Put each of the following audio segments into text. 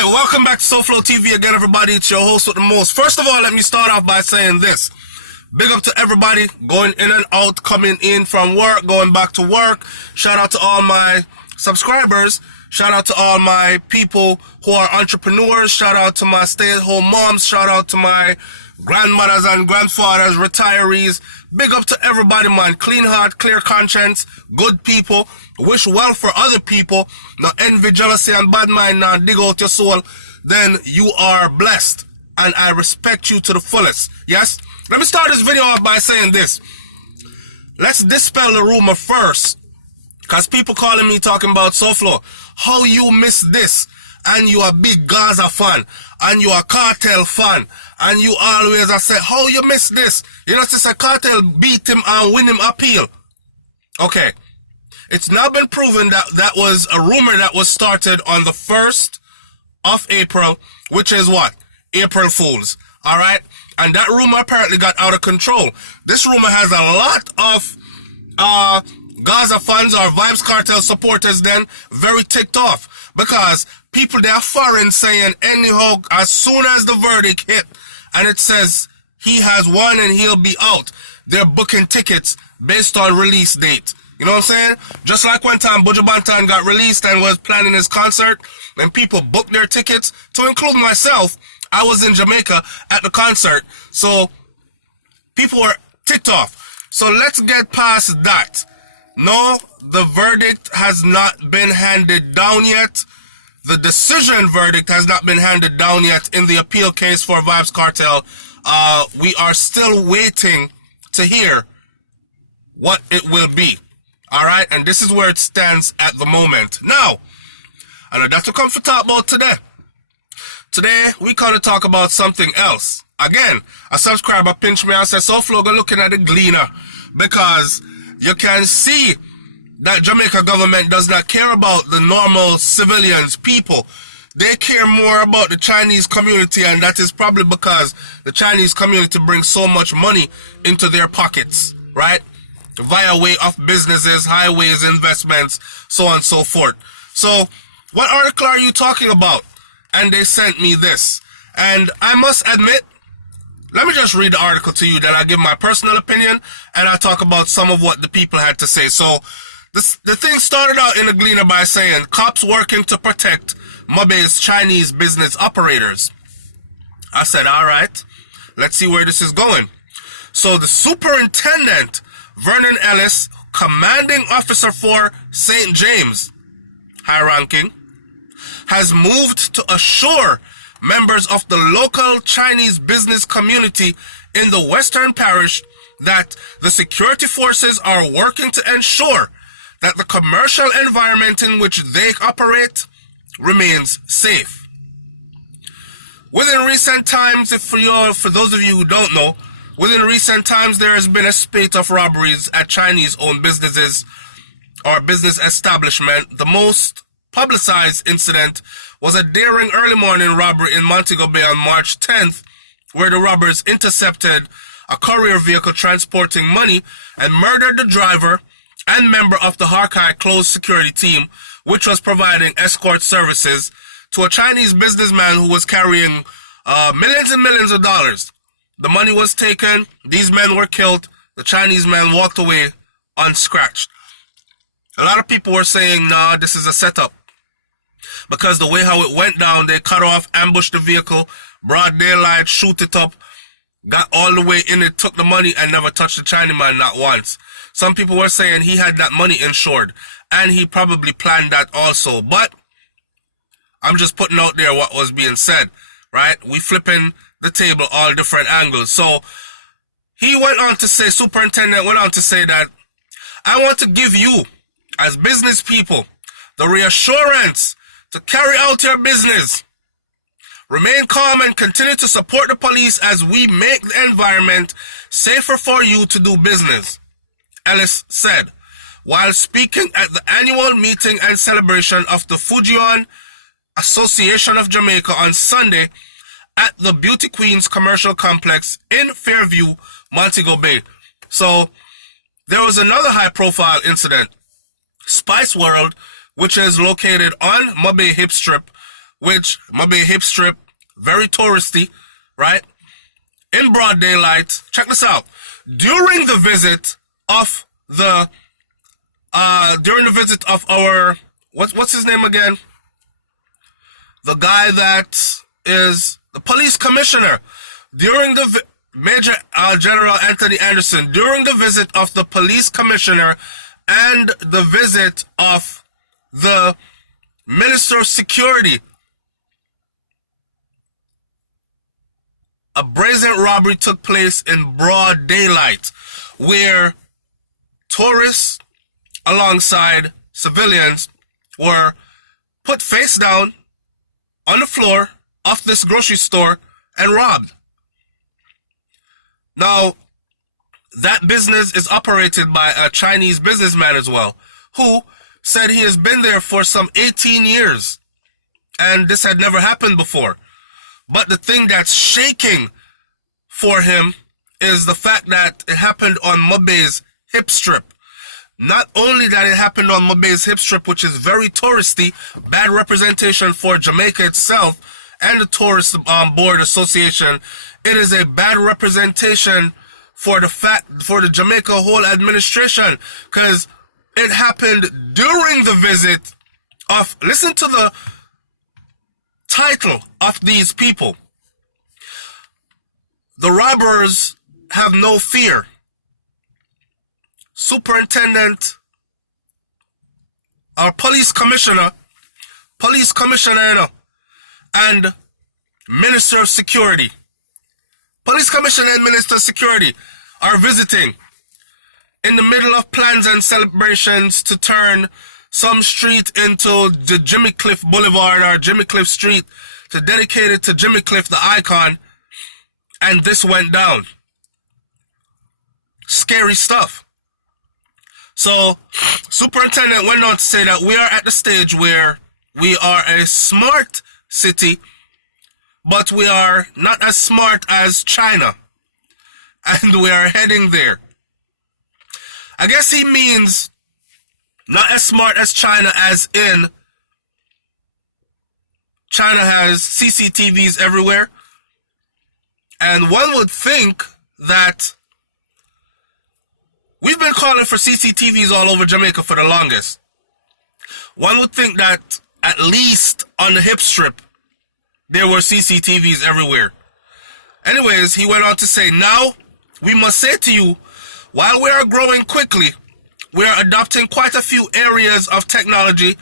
Alright, welcome back to SouFLoTV again, everybody. It's your host with the most. First of all, let me start off by saying this. Big up to everybody going in and out, coming in from work, going back to work. Shout out to all my subscribers. Shout out to all my people who are entrepreneurs. Shout out to my stay-at-home moms. Shout out to my grandmothers and grandfathers, retirees. Big up to everybody, man. Clean heart, clear conscience, good people. Wish well for other people. No envy, jealousy, and bad mind. Now dig out your soul. Then you are blessed. And I respect you to the fullest. Yes? Let me start this video off by saying this. Let's dispel the rumor first. Because people calling me talking about SouFlo. How you miss this? And you a big Gaza fan. And you a cartel fan. And you always say, how you miss this? You know, since a cartel beat him and win him appeal. Okay. It's now been proven that that was a rumor that was started on the 1st of April, which is what? April Fools. Alright? And that rumor apparently got out of control. This rumor has a lot of Gaza fans or Vibes Cartel supporters then very ticked off. Because people there are foreign saying anyhow, as soon as the verdict hit and it says he has won and he'll be out, they're booking tickets based on release date. You know what I'm saying? Just like one time Buju Banton got released and was planning his concert and people booked their tickets, to include myself. I was in Jamaica at the concert, so people were ticked off. So let's get past that. No, the verdict has not been handed down yet. The decision verdict has not been handed down yet in the appeal case for Vibes Cartel. We are still waiting to hear what it will be. Alright, and this is where it stands at the moment. Now, I know that's what come for talk about today. Today, we kind of talk about something else. Again, a subscriber pinched me and said, SouFlo, go looking at the Gleaner. Because you can see that Jamaica government does not care about the normal civilians, people. They care more about the Chinese community, and that is probably because the Chinese community brings so much money into their pockets, right? Via way of businesses, highways, investments, so on and so forth. So, what article are you talking about? And they sent me this. And I must admit, let me just read the article to you, then I'll give my personal opinion, and I'll talk about some of what the people had to say. So, the thing started out in the Gleaner by saying, cops working to protect Mobay's Chinese business operators. I said, alright, let's see where this is going. So, the superintendent, Vernon Ellis, commanding officer for St. James, high ranking, has moved to assure members of the local Chinese business community in the Western Parish that the security forces are working to ensure that the commercial environment in which they operate remains safe. Within recent times, for those of you who don't know, within recent times there has been a spate of robberies at Chinese-owned businesses or business establishment. The most publicized incident was a daring early morning robbery in Montego Bay on March 10th, where the robbers intercepted a courier vehicle transporting money and murdered the driver and member of the Harkai closed security team, which was providing escort services to a Chinese businessman who was carrying millions and millions of dollars. The money was taken, these men were killed, the Chinese man walked away unscratched. A lot of people were saying, nah, this is a setup. Because the way how it went down, they cut off, ambushed the vehicle, broad daylight, shoot it up, got all the way in it, took the money, and never touched the Chinaman not once. Some people were saying he had that money insured, and he probably planned that also. But I'm just putting out there what was being said, right? We flipping the table all different angles. So he went on to say, superintendent went on to say that, I want to give you, as business people, the reassurance to carry out your business. Remain calm and continue to support the police as we make the environment safer for you to do business, Ellis said, while speaking at the annual meeting and celebration of the Fujian Association of Jamaica on Sunday at the Beauty Queens commercial complex in Fairview, Montego Bay. So, there was another high-profile incident. Spice World, which is located on Mobay Hip Strip, which might be a hip strip, very touristy, right? In broad daylight. Check this out. During the visit of our, what's his name again? The guy that is the police commissioner. During the Major General Anthony Anderson, during the visit of the police commissioner and the visit of the Minister of Security, a brazen robbery took place in broad daylight where tourists alongside civilians were put face down on the floor of this grocery store and robbed. Now, that business is operated by a Chinese businessman as well, who said he has been there for some 18 years, and this had never happened before. But the thing that's shaking for him is the fact that it happened on Mobay's hip strip. Not only that it happened on Mobay's hip strip, which is very touristy, bad representation for Jamaica itself and the Tourist Board Association, it is a bad representation for the Jamaica whole administration, because it happened during the visit of, listen to the title of these people. The robbers have no fear. Superintendent, our police commissioner, and Minister of Security. Police commissioner and Minister of Security are visiting in the middle of plans and celebrations to turn some street into the Jimmy Cliff Boulevard or Jimmy Cliff Street, to dedicate it to Jimmy Cliff, the icon, and this went down. Scary stuff. So, Superintendent went on to say that we are at the stage where we are a smart city, but we are not as smart as China. And we are heading there. I guess he means not as smart as China, as in China has CCTVs everywhere. And one would think that we've been calling for CCTVs all over Jamaica for the longest. One would think that at least on the hip strip, there were CCTVs everywhere. Anyways, he went on to say, now we must say to you, while we are growing quickly, we are adopting quite a few areas of technology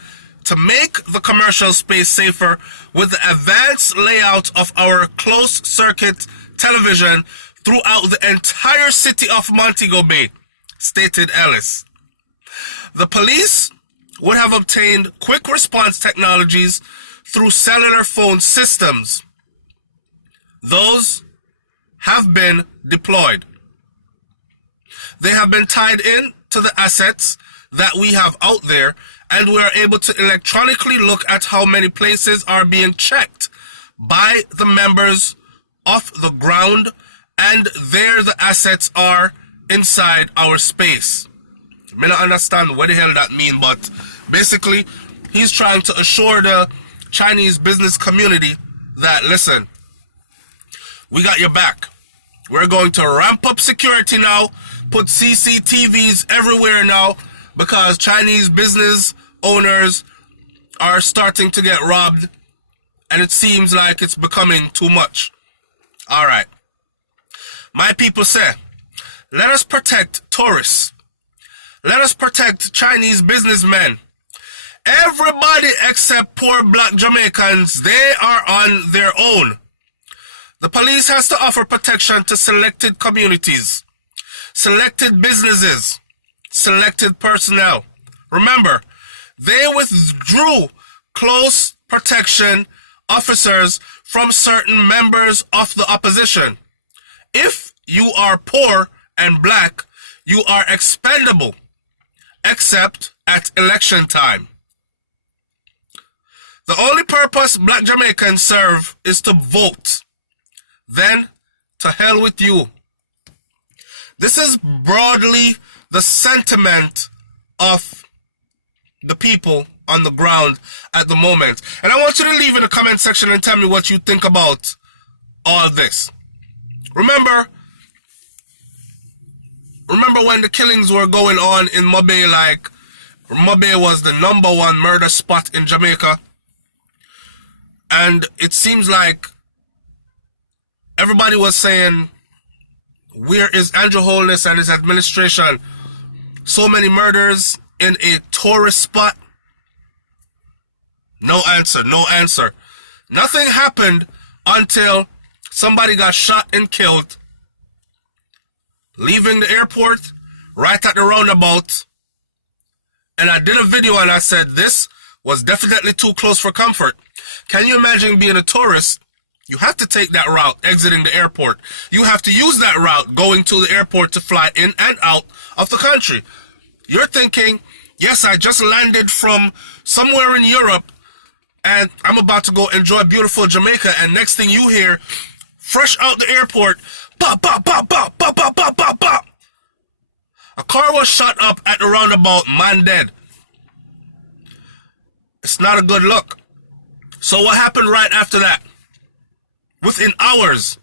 to make the commercial space safer with the advanced layout of our closed-circuit television throughout the entire city of Montego Bay, stated Ellis. The police would have obtained quick response technologies through cellular phone systems. Those have been deployed. They have been tied in to the assets that we have out there, and we are able to electronically look at how many places are being checked by the members of the ground, and there the assets are inside our space. I may not understand what the hell that means, but basically he's trying to assure the Chinese business community that, listen, we got your back. We're going to ramp up security now, put CCTVs everywhere now, because Chinese business owners are starting to get robbed, and it seems like it's becoming too much. All right. My people say, let us protect tourists. Let us protect Chinese businessmen. Everybody except poor black Jamaicans, they are on their own. The police has to offer protection to selected communities, selected businesses, selected personnel. Remember, they withdrew close protection officers from certain members of the opposition. If you are poor and black, you are expendable, except at election time. The only purpose black Jamaicans serve is to vote. Then, to hell with you. This is broadly the sentiment of the people on the ground at the moment. And I want you to leave in the comment section and tell me what you think about all this. Remember when the killings were going on in Montego Bay, like Montego Bay was the #1 murder spot in Jamaica. And it seems like everybody was saying, where is Andrew Holness and his administration? So many murders in a tourist spot. No answer, no answer. Nothing happened until somebody got shot and killed leaving the airport right at the roundabout. And I did a video and I said this was definitely too close for comfort. Can you imagine being a tourist? You have to take that route exiting the airport. You have to use that route going to the airport to fly in and out of the country. You're thinking, yes, I just landed from somewhere in Europe and I'm about to go enjoy beautiful Jamaica, and next thing you hear, fresh out the airport, bop, bop, bop, bop, bop, bop, bop, bop, bop. A car was shot up at the roundabout, man dead. It's not a good look. So what happened right after that? Within hours,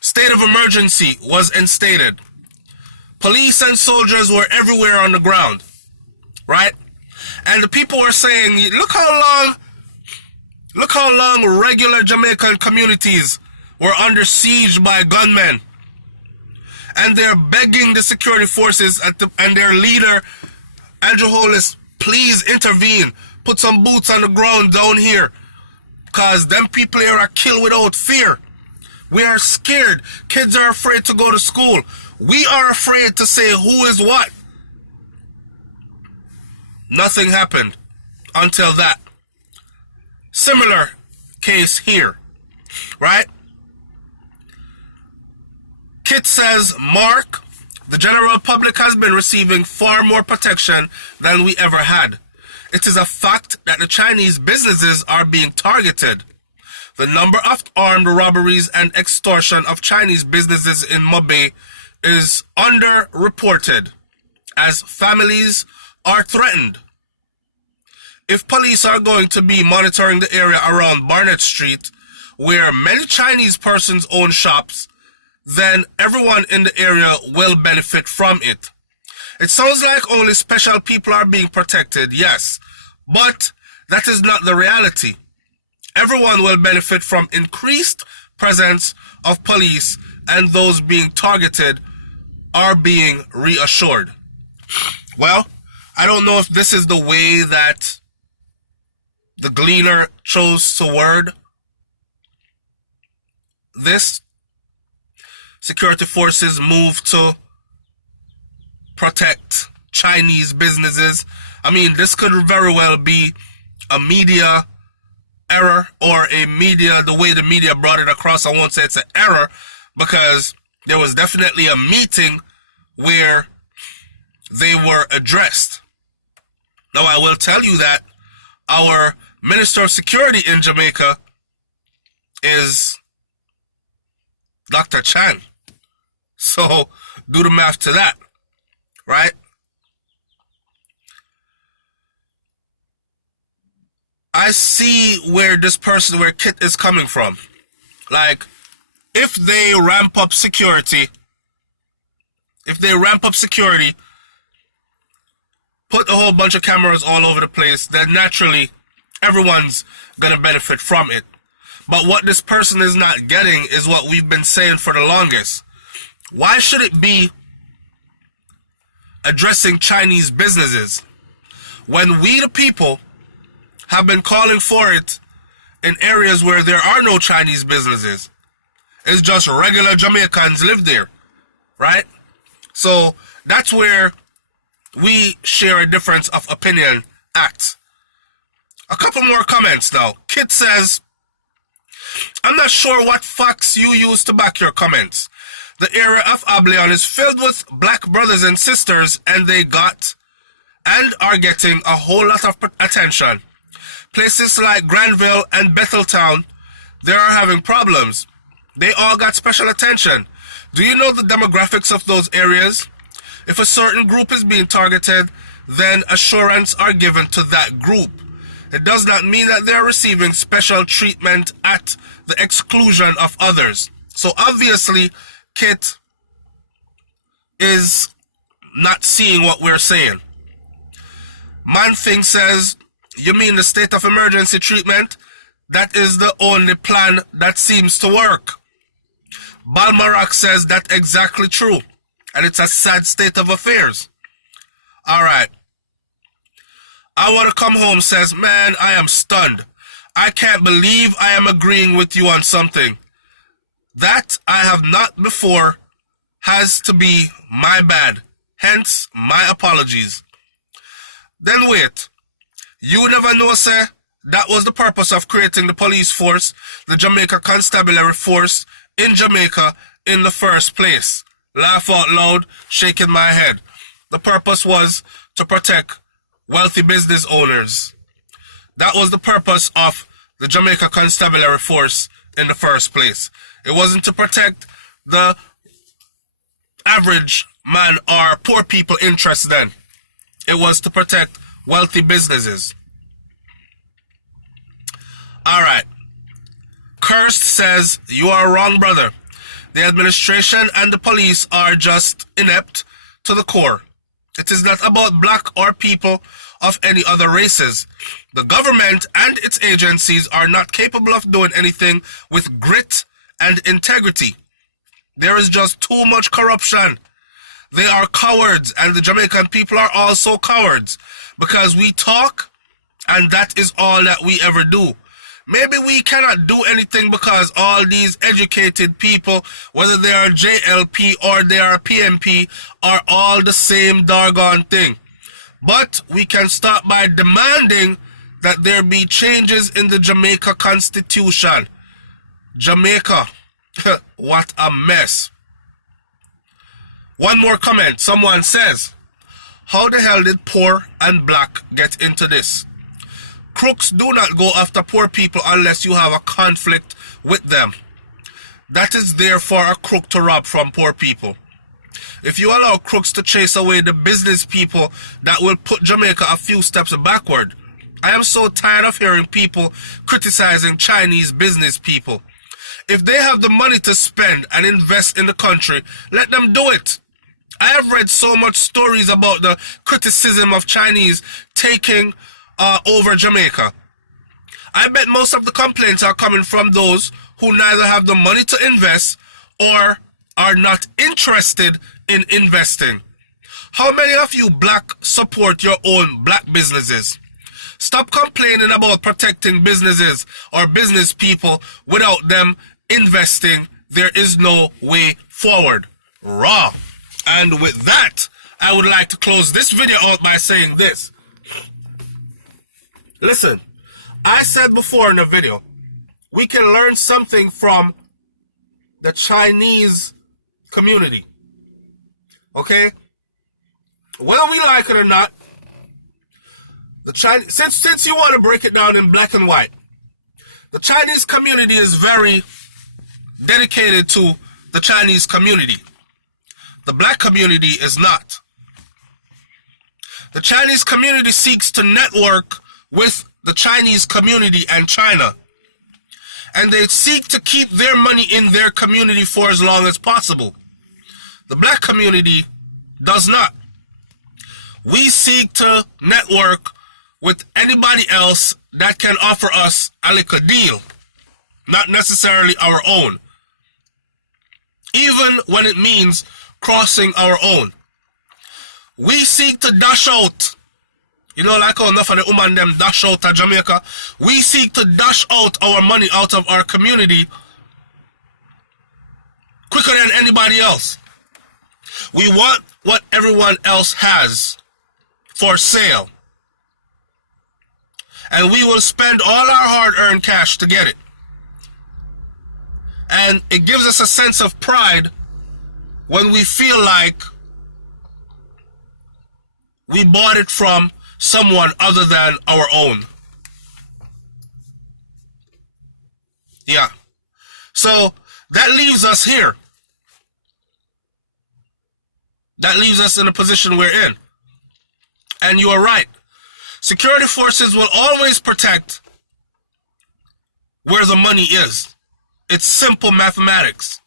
state of emergency was instated. Police and soldiers were everywhere on the ground, right? And the people were saying, look how long regular Jamaican communities were under siege by gunmen. And they're begging the security forces and their leader, Andrew Holness, please intervene. Put some boots on the ground down here. Because them people here are killed without fear. We are scared. Kids are afraid to go to school. We are afraid to say who is what. Nothing happened until that. Similar case here, right? Kit says, Mark, the general public has been receiving far more protection than we ever had. It is a fact that the Chinese businesses are being targeted. The number of armed robberies and extortion of Chinese businesses in Montego Bay is underreported as families are threatened. If police are going to be monitoring the area around Barnett Street, where many Chinese persons own shops, then everyone in the area will benefit from it. It sounds like only special people are being protected, yes, but that is not the reality. Everyone will benefit from increased presence of police, and those being targeted are being reassured. Well, I don't know if this is the way that the Gleaner chose to word this. Security forces move to protect Chinese businesses. I mean, this could very well be a media error, or the way the media brought it across. I won't say it's an error, because there was definitely a meeting where they were addressed. Now, I will tell you that our Minister of Security in Jamaica is Dr. Chan. So, do the math to that, right? I see where Kit is coming from. Like, if they ramp up security, put a whole bunch of cameras all over the place, then naturally everyone's gonna benefit from it. But what this person is not getting is what we've been saying for the longest. Why should it be addressing Chinese businesses when we the people have been calling for it in areas where there are no Chinese businesses? It's just regular Jamaicans live there, right? So that's where we share a difference of opinion at. A couple more comments now. Kit says, I'm not sure what facts you use to back your comments. The area of Ableon is filled with black brothers and sisters, and they got and are getting a whole lot of attention. Places like Granville and Betheltown, they are having problems. They all got special attention. Do you know the demographics of those areas? If a certain group is being targeted, then assurance are given to that group. it does not mean that they're receiving special treatment at the exclusion of others. So obviously, Kit is not seeing what we're saying. Man Thing says, you mean the state of emergency treatment? That is the only plan that seems to work. Balmarak says that's exactly true. And it's a sad state of affairs. Alright. I want to come home says, man, I am stunned. I can't believe I am agreeing with you on something that I have not before. Has to be my bad. Hence, my apologies. Then wait. You never know, sir? That was the purpose of creating the police force, the Jamaica Constabulary Force in Jamaica in the first place. Laugh out loud, shaking my head. The purpose was to protect wealthy business owners. That was the purpose of the Jamaica Constabulary Force in the first place. It wasn't to protect the average man or poor people interests then. It was to protect wealthy businesses. Alright. Cursed says, you are wrong, brother. The administration and the police are just inept to the core. It is not about black or people of any other races. The government and its agencies are not capable of doing anything with grit and integrity. There is just too much corruption. They are cowards, and the Jamaican people are also cowards because we talk and that is all that we ever do. Maybe we cannot do anything because all these educated people, whether they are JLP or they are PMP, are all the same doggone thing. But we can start by demanding that there be changes in the Jamaica Constitution. Jamaica, what a mess. One more comment. Someone says, how the hell did poor and black get into this? Crooks do not go after poor people unless you have a conflict with them. That is there for a crook to rob from poor people. If you allow crooks to chase away the business people, that will put Jamaica a few steps backward. I am so tired of hearing people criticizing Chinese business people. If they have the money to spend and invest in the country, let them do it. I have read so much stories about the criticism of Chinese taking over Jamaica. I bet most of the complaints are coming from those who neither have the money to invest or are not interested in investing. How many of you black support your own black businesses? Stop complaining about protecting businesses or business people without them investing. There is no way forward. Raw. And with that, I would like to close this video out by saying this. Listen, I said before in the video, we can learn something from the Chinese community. Okay? Whether we like it or not, the Chinese, since you want to break it down in black and white, the Chinese community is very dedicated to the Chinese community. The black community is not. The Chinese community seeks to network with the Chinese community and China. And they seek to keep their money in their community for as long as possible. The black community does not. We seek to network with anybody else that can offer us a little deal, not necessarily our own. Even when it means crossing our own. We seek to dash out. You know, like how enough of the woman them dash out of Jamaica. We seek to dash out our money out of our community quicker than anybody else. We want what everyone else has for sale. And we will spend all our hard-earned cash to get it. And it gives us a sense of pride when we feel like we bought it from someone other than our own. Yeah. So that leaves us here. That leaves us in the position we're in. And you are right. Security forces will always protect where the money is. It's simple mathematics.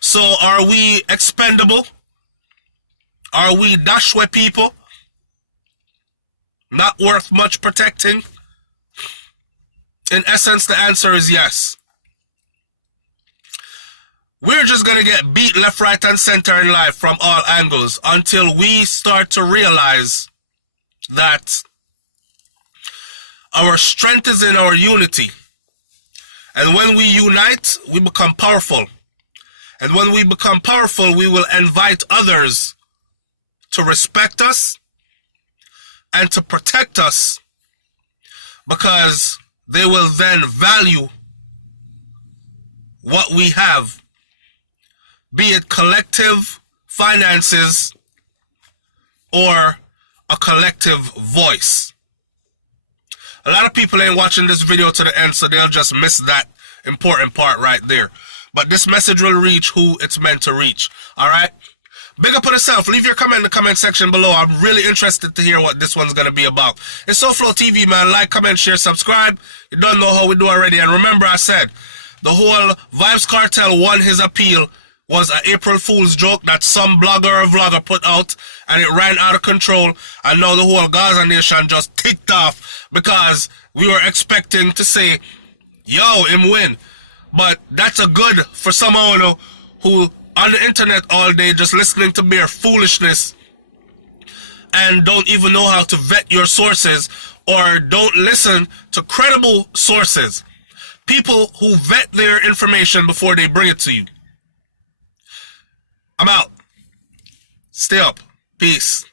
So are we expendable? Are we dashway people? Not worth much protecting? In essence, the answer is yes. We're just going to get beat left, right, and center in life from all angles until we start to realize that our strength is in our unity. And when we unite, we become powerful. And when we become powerful, we will invite others to respect us and to protect us, because they will then value what we have, be it collective finances or a collective voice. A lot of people ain't watching this video to the end, so they'll just miss that important part right there. But this message will reach who it's meant to reach. Alright? Big up on yourself. Leave your comment in the comment section below. I'm really interested to hear what this one's going to be about. It's SouFLoTV, man. Like, comment, share, subscribe. You don't know how we do already. And remember, I said, the whole Vibes Cartel won his appeal was an April Fool's joke that some blogger or vlogger put out, and it ran out of control, and now the whole Gaza nation just ticked off because we were expecting to say, yo, him win. But that's a good for someone who on the internet all day just listening to bare foolishness and don't even know how to vet your sources, or don't listen to credible sources, people who vet their information before they bring it to you. I'm out. Stay up. Peace.